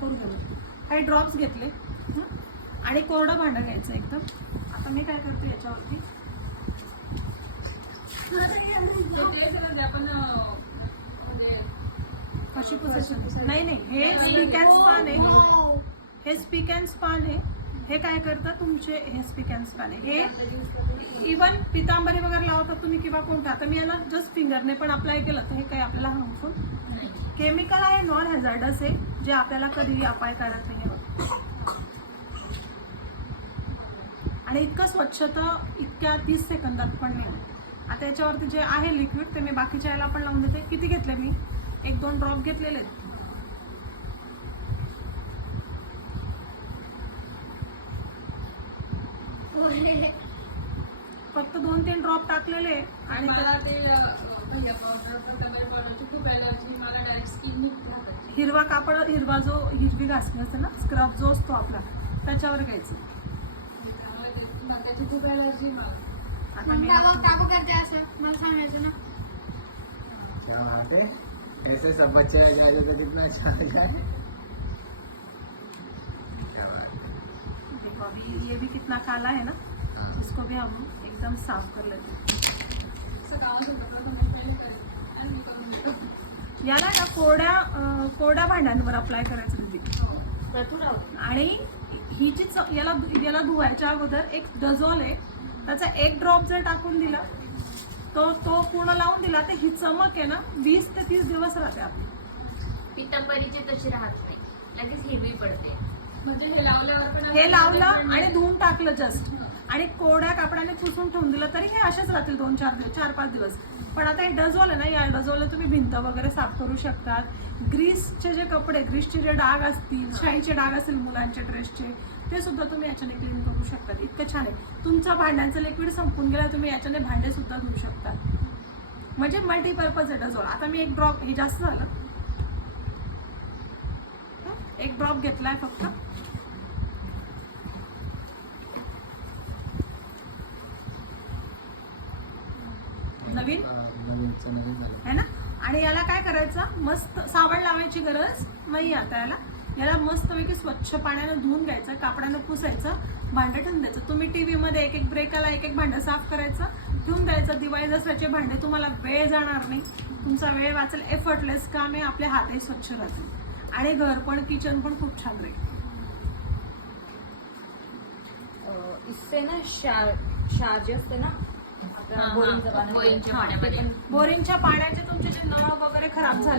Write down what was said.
करू दे. काही ड्रॉप्स घेतले आणि कोरडं भांडं घ्यायचं एकदम. आता मी काय करते याच्यावरती कशी पुसायची नाही नाही, हे स्पीक अँड स्पान आहे, हे स्पीक अँड स्पान आहे. हे काय करतं तुमचे, हे स्पीक अँड स्पान आहे. हे इवन पितांबरी वगैरे लावतात तुम्ही किंवा कोणता. आता मी याला जस्ट फिंगरने पण अप्लाय केलं तर हे काही आपल्याला हार्मफुल केमिकल आहे, नॉन हॅझार्डस आहे, जे आपल्याला कधीही अपायकारक नाही आहे. आणि इतकं स्वच्छता इतक्या 30 सेकंदात पण नाही. आता याच्यावरती जे आहे लिक्विड ते मी बाकीच्या याला पण लावून देते. किती घेतले मी, 1-2 ड्रॉप घेतलेले आहेत. फक्त 2-3 ड्रॉप टाकलेले आणि मला ते खूप ॲलर्जी, मला डायरेक्ट स्किन हिरवा कापड, हिरवी घासणी असते ना, स्क्रब जो असतो आपला, त्याच्यावर घ्यायचं. त्याची खूप ॲलर्जी मला. आता मी टाकू करते असं मला सांगायचं ना. क्या बात है, ऐसे सब बच्चे आ जाते कितना अच्छा है. क्या बात है. देखो अभी ये भी कितना काला है ना, इसको भी हम एकदम साफ कर लेते हैं. याला ना कोरड्या भांड्यांवर अप्लाय करायचं दीदी. आणि ही जी याला धुवायच्या अगोदर एक डझोल आहे, त्याचा 1 ड्रॉप जर टाकून दिला तो पूर्ण लावून दिला तर ही चमक आहे ना 20 ते 30 दिवस राहते आपली. पितांबरीची तशी राहत नाही, लगेच हिरवी पडते. म्हणजे हे लावल्यावर पण हे लावलं आणि धुवून टाकलं जस्ट आणि कोरड्या कापडाने पुसून ठेवून दिलं तरी हे असेच राहतील 4-5 दिवस. पण आता हे डझोल आहे ना, या डझोलला तुम्ही भिंत वगैरे साफ करू शकतात. ग्रीसचे जे कपडे, ग्रीसचे जे डाग असतील, शाईचे डाग असतील मुलांच्या ड्रेसचे, ते सुद्धा तुम्ही याच्याने क्लीन करू शकतात. इतकं छान आहे. तुमचा भांड्यांचं लिक्विड संपून गेला, तुम्ही याच्याने भांडे सुद्धा धुवू शकता. म्हणजे मल्टीपर्पज आहे डझोल. आता मी 1 ड्रॉप, हे जास्त झालं, 1 ड्रॉप घेतलाय फक्त. नवीन है ना. आणि याला काय करायचं, मस्त साबण लावायची गरज नाही आता. याला मस्तपैकी स्वच्छ पाण्यानं धुवून घ्यायचं, कापडानं पुसायचं, भांडं ठेवून द्यायचं. तुम्ही टीव्ही मध्ये एक ब्रेकाला एक भांडं साफ करायचं, ठेवून द्यायचं. दिवाळी दसऱ्याचे भांडे, तुम्हाला वेळ जाणार नाही, तुमचा वेळ वाचेल. एफर्टलेस काम आहे, आपले हातही स्वच्छ राहतील आणि घर पण, किचन पण खूप छान राहील. इससे ना क्षार जे असते ना बोरिंगच्या पाण्यामध्ये, बोरिंगच्या पाण्याचे तुमचे जे नळ वगैरे खराब झाले